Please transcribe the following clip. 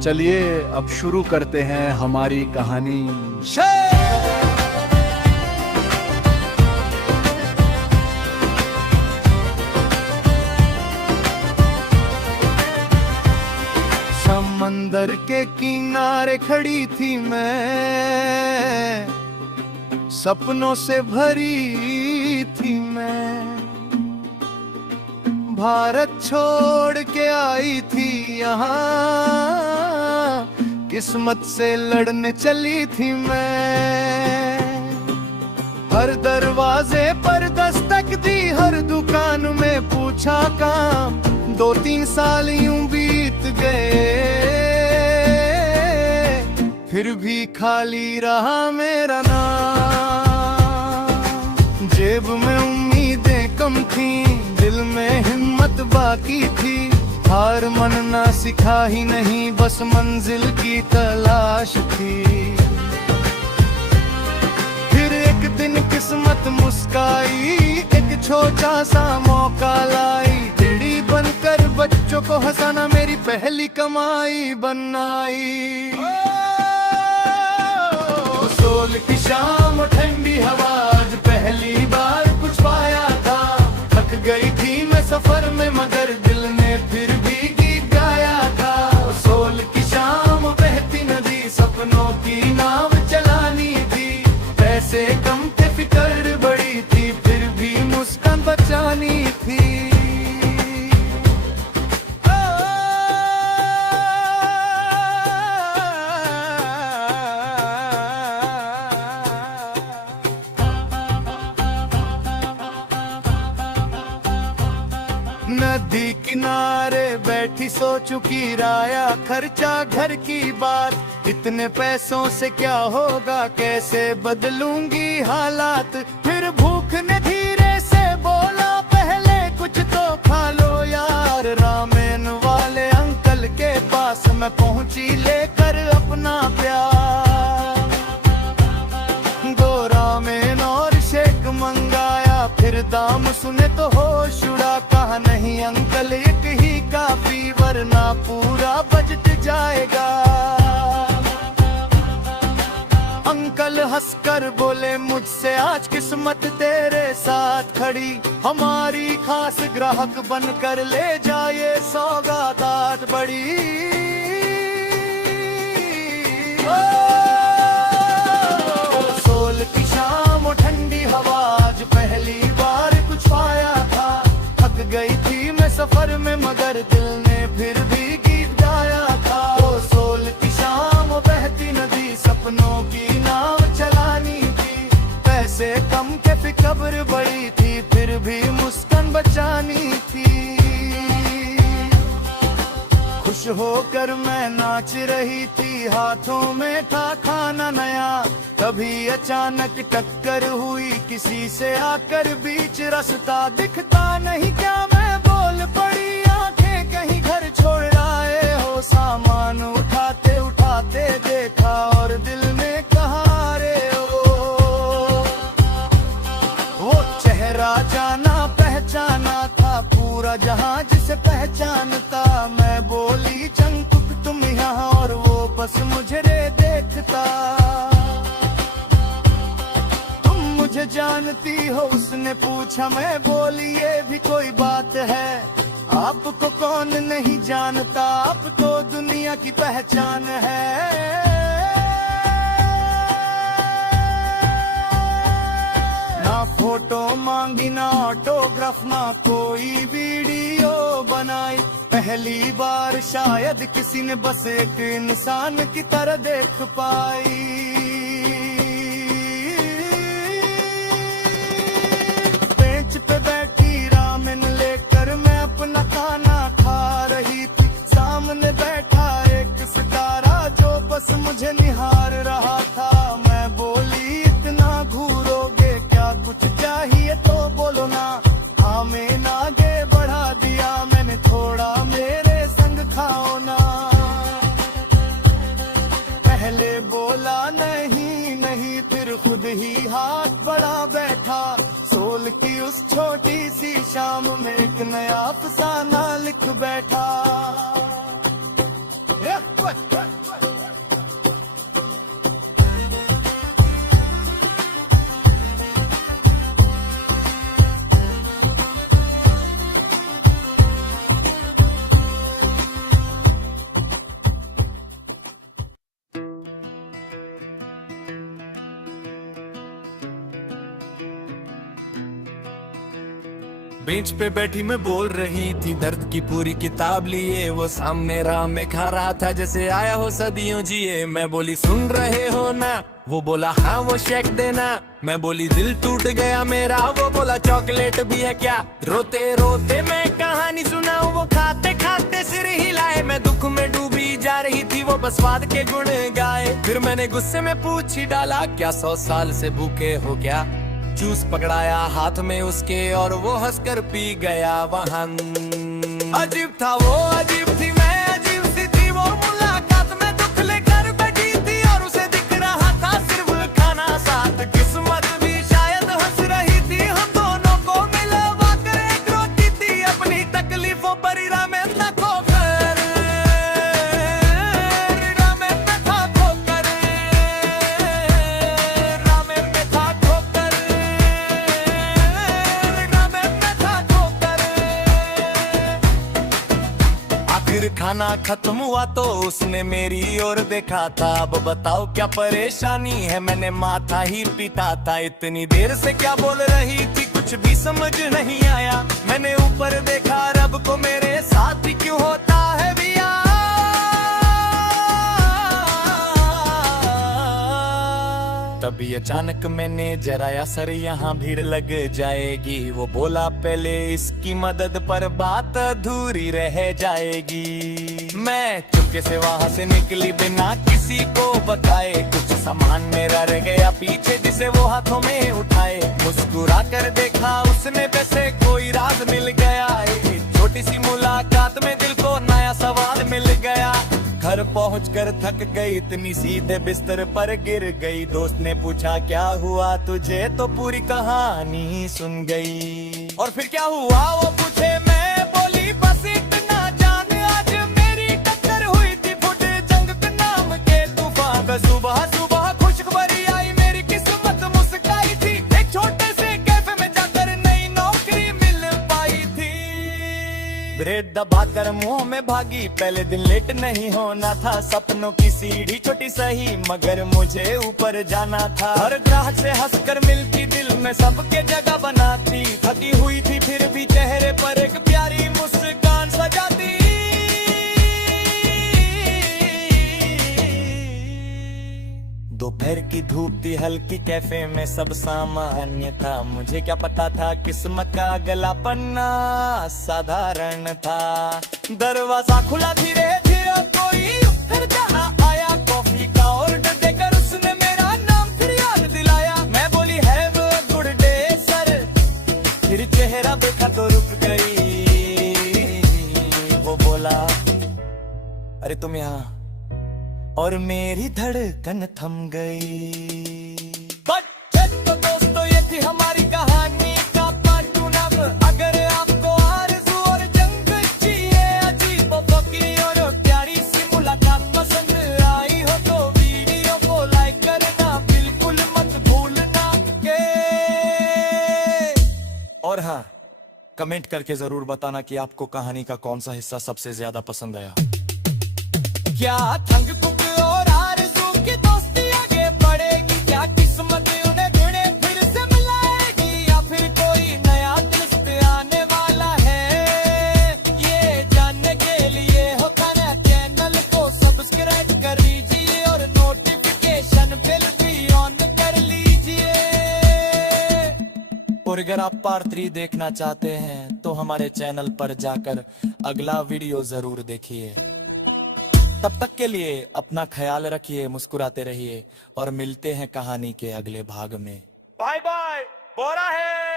चलिए अब शुरू करते हैं हमारी कहानी। समंदर के किनारे खड़ी थी मैं, सपनों से भरी थी मैं। भारत छोड़ के आई थी यहाँ, किस्मत से लड़ने चली थी मैं। हर दरवाजे पर दस्तक दी, हर दुकान में पूछा काम। 2-3 साल यूं बीत गए, फिर भी खाली रहा मेरा नाम। जेब में उम्मीदें कम थी, दिल में हिम्मत बाकी थी। हार मानना सिखा ही नहीं, बस मंजिल की तलाश थी। फिर एक दिन किस्मत मुस्काई, एक छोटा सा मौका लाई। चिड़ी बनकर बच्चों को हंसाना मेरी पहली कमाई बनाई। सोल की शाम ठंडी हवा, आज पहली बार कुछ पाया था। थक गई थी मैं सफर में, मगर दिल ने फिर भी गीत गाया था। सोल की शाम बहती नदी, सपनों की नाव चलानी थी। पैसे कम थे, फिक्र बड़ी थी, फिर भी मुस्कान बचानी थी। नदी किनारे बैठी सोचूं की राया, खर्चा घर की बात। इतने पैसों से क्या होगा, कैसे बदलूंगी हालात। फिर भूख ने धीरे से बोला, पहले कुछ तो खा लो यार। रामेन वाले अंकल के पास मैं पहुंची, लेकर अपना प्यार। 2 रामेन और शेक मंगाया, फिर दाम सुने तो होश उड़ा। कहा नहीं अंकल, एक ही काफी, वरना पूरा बजट जाएगा। अंकल हंसकर बोले मुझसे, आज किस्मत तेरे साथ खड़ी। हमारी खास ग्राहक बनकर ले जाए सौगात आज बड़ी। सोल की शाम ठंडी हवा, आज पहली बार कुछ पाया था। थक गई थी मैं सफर में, मगर दिल ने फिर भी गीत गाया था। सोल की शाम बहती नदी, सपनों की नाव चलानी थी। पैसे कम के फिक्र बड़ी थी, फिर भी मुस्कान बचानी थी। खुश होकर मैं नाच रही थी, हाथों में था खाना नया। तभी अचानक टक्कर हुई किसी से, आकर बीच रास्ता। दिखता नहीं क्या मैं बोल पड़ी, आंखें कहीं घर छोड़ आए हो। सामान उठाते उठाते देखा और दिल में कहा रे ओ। वो चेहरा जाना पहचाना था, पूरा जहां जिसे पहचानता। मैं बोली जंकुक तुम यहाँ, और वो बस मुझे रे देखता। तुम मुझे जानती हो, उसने पूछा। मैं बोली ये भी कोई बात है, आपको कौन नहीं जानता। आप तो दुनिया की पहचान है। ना फोटो मांगी, ना ऑटोग्राफ, ना कोई वीडियो बनाई। पहली बार शायद किसी ने बस एक इंसान की तरह देख पाई। बेंच पे बैठी रामेन लेकर मैं अपना खाना खा रही थी। सामने बैठा एक सितारा, जो बस मुझे निहार रहा था। मैं बोली इतना घूरोगे क्या, कुछ चाहिए तो बोलो ना। हमें आगे बढ़ा दिया मैंने थोड़ा, मेरे संग खाओ ना। पहले बोला नहीं नहीं, फिर खुद ही हाथ बढ़ा बैठा। सोल की उस छोटी सी शाम में एक नया अफसाना लिख बैठा। बेंच पे बैठी मैं बोल रही थी, दर्द की पूरी किताब लिए वो सामने राह में खा रहा था जैसे आया हो सदियों जिए। मैं बोली सुन रहे हो ना, वो बोला हाँ वो शेक देना। मैं बोली दिल टूट गया मेरा, वो बोला चॉकलेट भी है क्या। रोते रोते मैं कहानी सुनाऊं, वो खाते खाते सिर हिलाए। मैं दुख में डूबी जा रही थी, वो बस स्वाद के गुण गाए। फिर मैंने गुस्से में पूछ ही डाला, क्या 100 साल से भूखे हो क्या। जूस पकड़ाया हाथ में उसके और वो हंसकर पी गया वहाँ। अजीब था वो, अजीब थी मैं, अजीब सी थी वो मुलाकात। में दुख लेकर बैठी थी और उसे दिख रहा था सिर्फ खाना साथ। किस्मत भी शायद हंस रही थी, हम दोनों को मिलवा कर एक रोटी थी। अपनी तकलीफों पर इरा में न खोकर, इरा में न था खोकर, इरा में न था खोकर, इरा में न था खोकर। आखिर खाना खत्म हुआ तो उसने मेरी ओर देखा था। अब बताओ क्या परेशानी है, मैंने माथा ही पीटा था। इतनी देर से क्या बोल रही थी कुछ भी समझ नहीं आया। मैंने ऊपर देखा, रब को मेरे साथ ही क्यों होता है भैया। तभी अचानक मैंने जराया सर यहाँ भीड़ लग जाएगी। वो बोला पहले इसकी मदद पर बात अधूरी रह जाएगी। मैं चुपके से वहाँ से निकली बिना किसी को बताए। कुछ सामान मेरा रह गया पीछे जिसे वो हाथों में उठाए। मुस्कुरा कर देखा उसने, वैसे कोई राज मिल गया। एक छोटी सी मुलाकात में दिल को नया सवाल मिल गया। घर पहुंचकर थक गई, इतनी सीधे बिस्तर पर गिर गई। दोस्त ने पूछा क्या हुआ तुझे, तो पूरी कहानी सुन गई। और फिर क्या हुआ वो पूछे, मैं बोली बस इतना जान, आज मेरी टक्कर हुई थी फुट जंग के नाम के तूफान। सुबह सुबह खुशखबरी आई, मेरी किस्मत मुस्काई थी। एक छोटे से कैफे में जाकर नई नौकरी मिल पाई थी। ब्रेड दबाकर मुंह में भागी, पहले दिन लेट नहीं होना था। सपनों की सीढ़ी छोटी सही मगर मुझे ऊपर जाना था। हर ग्राहक से हंसकर मिलती, दिल में सबके जगह बनाती। थकी हुई थी फिर भी चेहरे पर एक प्यारी मुस्कान सजाती। दोपहर की धूप थी हल्की, कैफे में सब सामान्य था। मुझे क्या पता था किस्मत का अगला पन्ना साधारण था। दरवाजा खुला धीरे धीरे, कोई फिर जहाँ आया। कॉफी का ऑर्डर देकर उसने मेरा नाम फिर याद दिलाया। मैं बोली have a good day sir, फिर चेहरा देखा तो रुक गई। वो बोला अरे तुम यहाँ, और मेरी धड़कन थम गई। तो दोस्तों ये थी हमारी कहानी का पार्ट 2। अगर आपको आरज़ू और जंग चाहिए, अजीब फकीरी और प्यारी सी मुलाकात पसंद आई हो तो वीडियो को लाइक करना बिल्कुल मत भूलना के। और हाँ, कमेंट करके जरूर बताना कि आपको कहानी का कौन सा हिस्सा सबसे ज्यादा पसंद आया। क्या थंग कुक और आरज़ू की दोस्ती आगे बढ़ेगी, क्या किस्मत उन्हें ढूंढे फिर से मिलाएगी, या फिर कोई नया ट्विस्ट आने वाला है। ये जानने के लिए हो खाना चैनल को सब्सक्राइब कर लीजिए और नोटिफिकेशन बेल भी ऑन कर लीजिए। और अगर आप पार्ट 3 देखना चाहते हैं तो हमारे चैनल पर जाकर अगला वीडियो जरूर देखिए। तब तक के लिए अपना ख्याल रखिए, मुस्कुराते रहिए और मिलते हैं कहानी के अगले भाग में। बाय बाय, बोरा है।